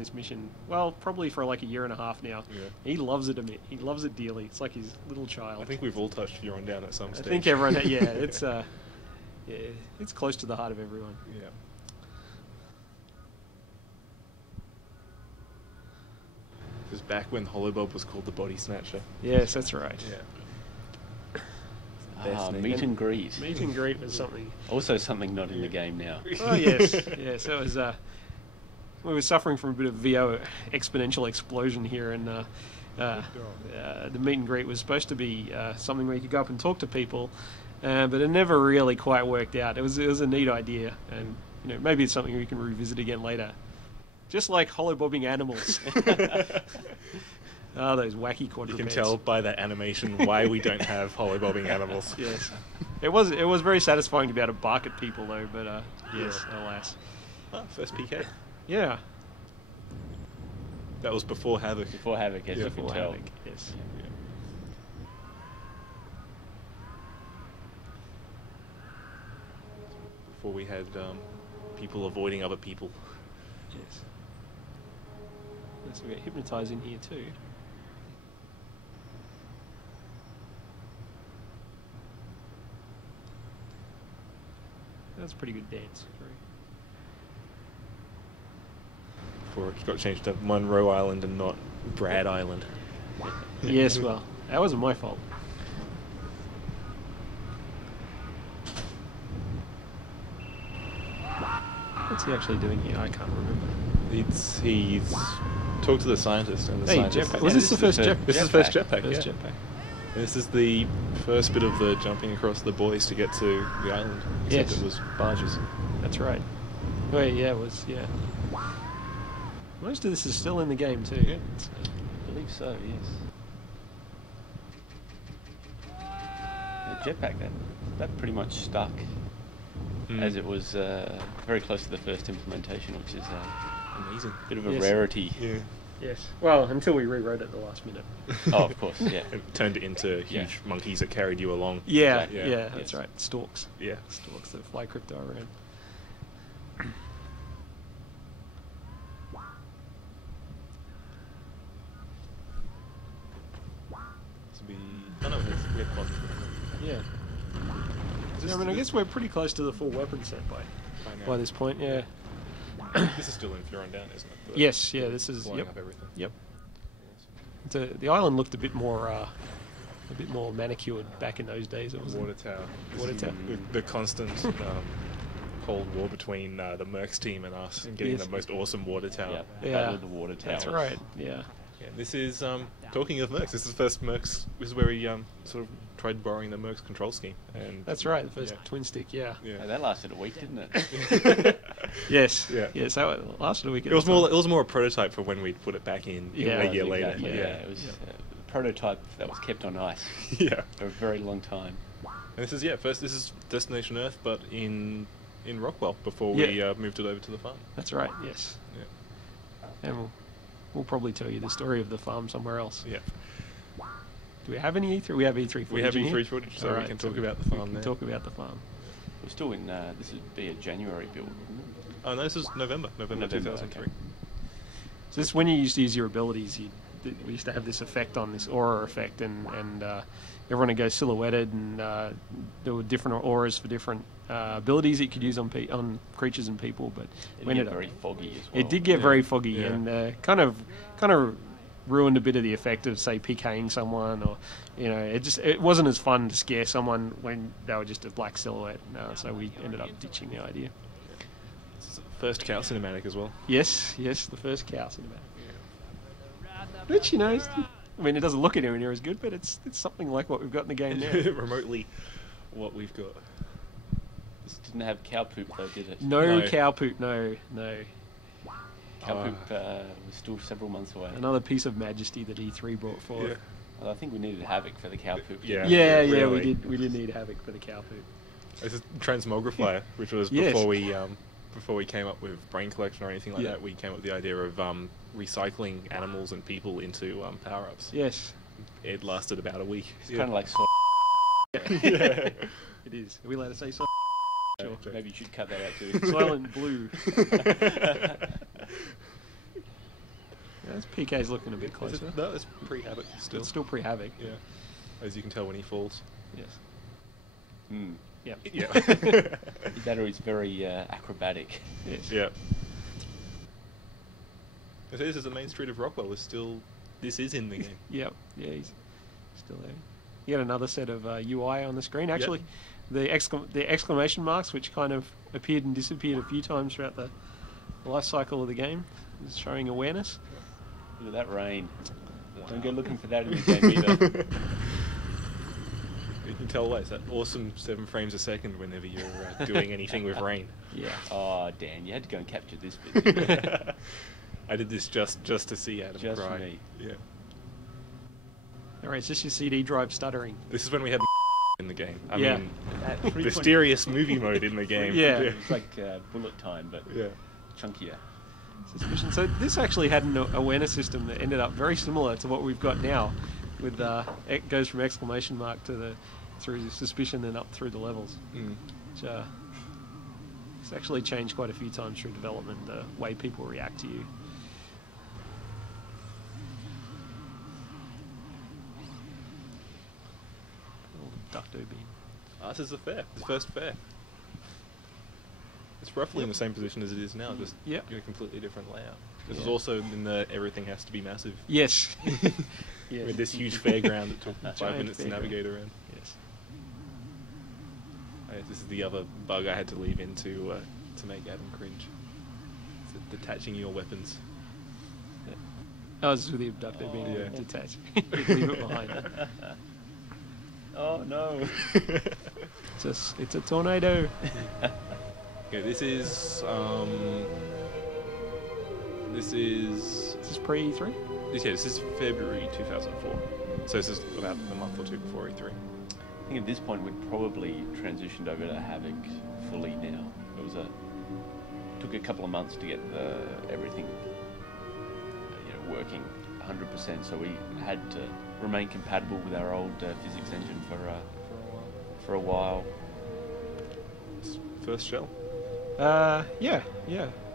this mission. Well, probably for like a year and a half now. Yeah. He loves it. He loves it dearly. It's like his little child. I think we've all touched Huron down at some stage. I think everyone. Yeah, it's close to the heart of everyone. Yeah. It was back when Holobob was called the Body Snatcher. Yes, that's right. Yeah. Meet and greet. Meet and greet was something. Also something not in the game now. Oh yes, yes. It was. We were suffering from a bit of VO exponential explosion here, and the meet and greet was supposed to be something where you could go up and talk to people, but it never really quite worked out. It was a neat idea, and maybe it's something we can revisit again later. Just like holobobbing animals. Oh, those wacky quadrupeds. You can tell by that animation why we don't have holobobbing animals. Yes. It was very satisfying to be able to bark at people, though, but yes, alas. First PK. Yeah. That was before Havoc. Before Havoc, as you can tell. Havoc, yes. Yeah. Before we had people avoiding other people. Yes. So we got hypnotise in here too. That's a pretty good dance. Before it got changed to Monroe Island and not Brad Island. Yes, well, that wasn't my fault. What's he actually doing here? I can't remember. He's talked to the scientist, and the Hey, scientist. jetpack. Was this the first jetpack? This is the first jetpack. First Yeah. jetpack. This is the first bit of the jumping across the buoys to get to the island. Except Yes. it was barges. That's right. Wait, yeah, it was, yeah. Most of this is still in the game too. Yeah. I believe so, yes. The jetpack, that pretty much stuck as it was very close to the first implementation, which is Amazing. a bit of a Yes. rarity. Yeah. Yes. Well, until we rewrote it at the last minute. Oh, of course, yeah. It turned it into huge monkeys that carried you along. Yeah, Exactly. yeah, that's Yes. right. Storks. Yeah. Storks that fly crypto around. Oh no, we had one. Yeah. I mean, I guess we're pretty close to the full weapon set by this point, yeah. This is still in Huron Down, isn't it? Yes, yeah, this is, Blowing yep, up everything. yep. The island looked a bit more manicured back in those days. It was Water tower. Water tower. The constant Cold War between the Mercs team and us, and getting Yes. the most awesome water tower. Yeah, Yeah. Battle of the Water Towers. That's right, yeah. Yeah, this is talking of Mercs. This is the first Mercs. This is where we sort of tried borrowing the Mercs control scheme. And That's right, the first twin stick, yeah. Hey, Yeah. that lasted a week, didn't it? Yes, Yeah. yes, that lasted a week. It was more a prototype for when we'd put it back in Yeah, a year later. Exactly, yeah. It was a prototype that was kept on ice Yeah. for a very long time. And this is Destination Earth, but in Rockwell before we moved it over to the farm. That's right, yes. Yeah. And we'll probably tell you the story of the farm somewhere else. Yeah. Do we have any E3? We have E3 footage. We have in E3 here? footage, so All we right, can so talk about the we farm can there. talk about the farm. We're still in, this would be a January build, wouldn't it? Oh no, this is November November, 2003. okay. So this, when you used to use your abilities, we used to have this effect on this aura effect, and everyone would go silhouetted, and there were different auras for different abilities that you could use on creatures and people. But It we ended get up- very foggy as well. it did get very foggy, Yeah. and kind of ruined a bit of the effect of, say, PKing someone, or it wasn't as fun to scare someone when they were just a black silhouette. So we ended up ditching the idea. This is the first cow cinematic as well. Yes, the first cow cinematic. Which, I mean, it doesn't look anywhere near as good, but it's something like what we've got in the game now. Remotely what we've got. This didn't have cow poop though, did it? No No. cow poop, no. Cow poop was still several months away. Another piece of majesty that E3 brought forward. Yeah. Well, I think we needed Havoc for the cow poop. Yeah. Yeah, really. we did need Havoc for the cow poop. This is Transmogrifier, which was Yes. before we came up with brain collection or anything like Yeah. that. We came up with the idea of recycling animals and people into power-ups. Yes, It lasted about a week. It's kind of like sort Yeah. it is. Are we allowed to say so? Maybe you should cut that out too. Silent blue. That's PK's looking a bit closer. No, it's pre-Havoc still. It's still pre-Havoc. Yeah. As you can tell when he falls. Yes. Mm. Yep. Yeah. The battery's very acrobatic. Yes. Yeah. So this is the main street of Rockwell. This is in the game. Yep. Yeah, he's still there. You got another set of UI on the screen. Actually, the exclamation marks, which kind of appeared and disappeared a few times throughout the life cycle of the game, is showing awareness. Look at that rain. Wow. Don't go looking for that in the game either. You can tell why it's that awesome 7 frames a second whenever you're doing anything with rain. Yeah. Oh, Dan, you had to go and capture this bit. Didn't you? I did this just to see Adam Just cry. for me. Yeah. Alright, it's just your CD drive stuttering. This is when we had in the game. I Yeah. mean, At 320 mysterious movie mode in the game. Yeah. It's like bullet time, but Yeah. chunkier. Suspicion. So this actually had an awareness system that ended up very similar to what we've got now, with it goes from exclamation mark to through suspicion and up through the levels. Mm. Which it's actually changed quite a few times through development, the way people react to you. Ducto beam. This is the fair. The first fair. It's roughly in the same position as it is now, just Yep. in a completely different layout. This is Yeah. also in the everything has to be massive. Yes. Yes. With this huge fairground that took 5 Giant minutes to fairground. navigate around. Yes. This is the other bug I had to leave in to make Adam cringe. It's detaching your weapons. Oh, this is with the abductor being Yeah. detached. Leave it behind. Oh no! It's a tornado. Okay, this is Is this pre-E3? this is February 2004. So this is about a month or two before E3. I think at this point we'd probably transitioned over to Havoc fully now. It took a couple of months to get everything working 100%, so we had to remain compatible with our old physics engine for a while. First shell. Yeah.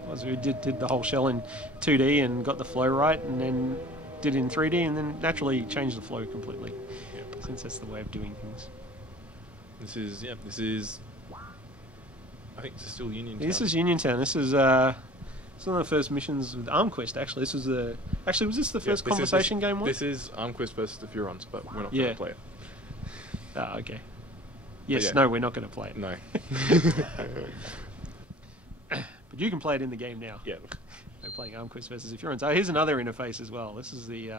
Was we did the whole shell in 2D and got the flow right, and then did it in 3D, and then naturally changed the flow completely. Yep. Since that's the way of doing things. This is. I think this is still Uniontown. This is Uniontown. This is one of the first missions with ArmQuest. Actually, this was was this the first conversation game one? This is ArmQuest versus the Furons, but we're not going Yeah. to play it. Ah, okay. Yes, yeah. no, we're not going to play it. No. But you can play it in the game now. Yeah. We're playing ArmQuest versus the Furons. Oh, here's another interface as well. This is the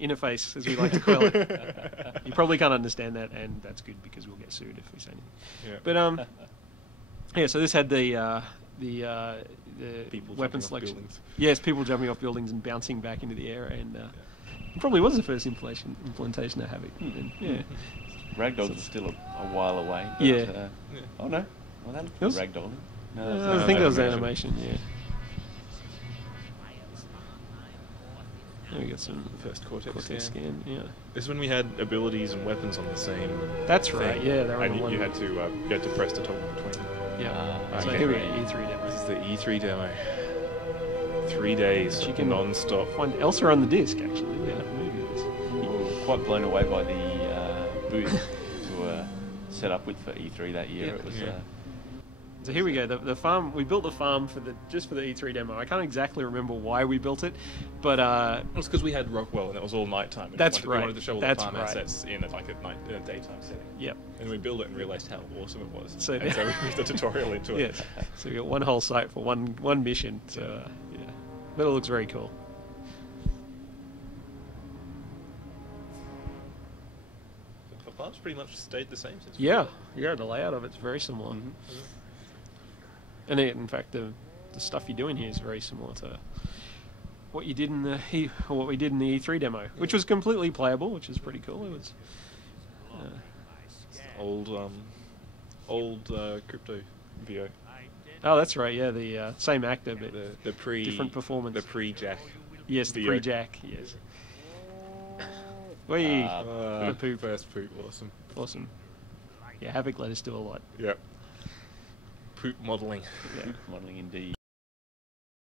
interface, as we like to call it. You probably can't understand that, and that's good because we'll get sued if we say anything. Yeah. But yeah. So this had the People weapon jumping off selection. buildings. Yes, people jumping off buildings and bouncing back into the air, and it probably was the first implementation of Havoc. And, yeah. Ragdolls are still a while away. But, Yeah. Yeah. Oh no! Well, that It was- looks ragdolling. No, I think no, it was animation. animation. Yeah. There we got some First Cortex Cortex scan. scan. Yeah. This is when we had abilities and weapons on the same. That's thing. right. Yeah, they're on and the you one. had to press to toggle between them. Yeah. So okay. here we go. E3 demo. This is the E3 demo. 3 days You can non-stop. Find Elsa on the disc actually. Yeah. Movie of this. We were quite blown away by the booth to set up with for E3 that year. Yeah. It was. Yeah. So here we go. The farm. We built the farm just for the E3 demo. I can't exactly remember why we built it, but It was because we had Rockwell and it was all nighttime. And That's we right. wanted to show all That's the farm right. assets in a daytime setting. yep. And we built it and realized how awesome it was. So- and so we put the tutorial into it. Yes. So we got one whole site for one mission. So yeah, but it looks very cool. The farm's pretty much stayed the same since. Yeah. The layout of it's very similar. Mhm. And in fact, the stuff you're doing here is very similar to what you did in what we did in the E3 demo, which was completely playable, which is pretty cool. It was Old crypto VO. oh, that's right, yeah, the same actor, but The pre different performance. The pre-Jack. yes, the VO. pre-Jack, yes. Whee! Ah, The poop. First poop, awesome. Awesome. Yeah, Havoc let us do a lot. Yep. Poop modelling. Yeah. Modelling indeed.